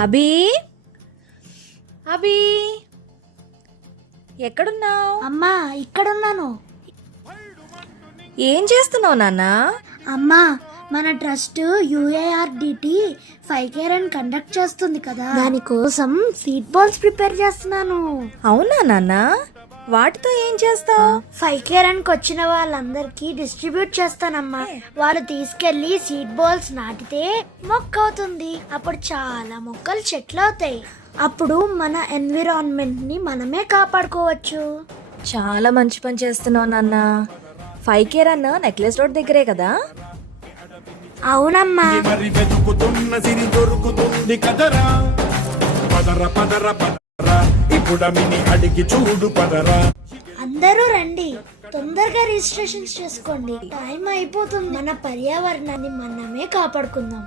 అభి అభి ఎక్కడున్నావు? అమ్మా ఇక్కడున్నాను. ఏం చేస్తున్నావు నాన్న? అమ్మా మన trust UARDT 5K run conduct చేస్తుంది కదా, దానికోసం సీడ్ బాల్స్ ప్రిపేర్ చేస్తున్నాను. అవునా నాన్న? వాటితో ఏం చేస్తావు? 5K రన్ కి వచ్చిన వాళ్ళందరికీ డిస్ట్రిబ్యూట్ చేస్తానమ్మా. వాళ్ళు తీసుకెళ్లి సీడ్ బాల్స్ నాటితే మొక్క అవుతుంది. అప్పుడు చాలా మొక్కలు చెట్లు అవుతాయి. అప్పుడు మన ఎన్విరాన్మెంట్ ని మనమే కాపాడుకోవచ్చు. చాలా మంచి పని చేస్తున్నావు నాన్న. 5K రన్ నెక్లెస్ రోడ్ దగ్గరే కదా? అవునమ్మా. మరి వెతుకుతున్న సిరి దొరుకుతుంది కదరా, పదర పదర పదర, ఇప్పుడమిని అడిగి చూడు పదరా. అందరూ రండి, తొందరగా రిజిస్ట్రేషన్ చేసుకోండి. టైం అయిపోతుంది. మన పర్యావరణాన్ని మనమే కాపాడుకుందాం.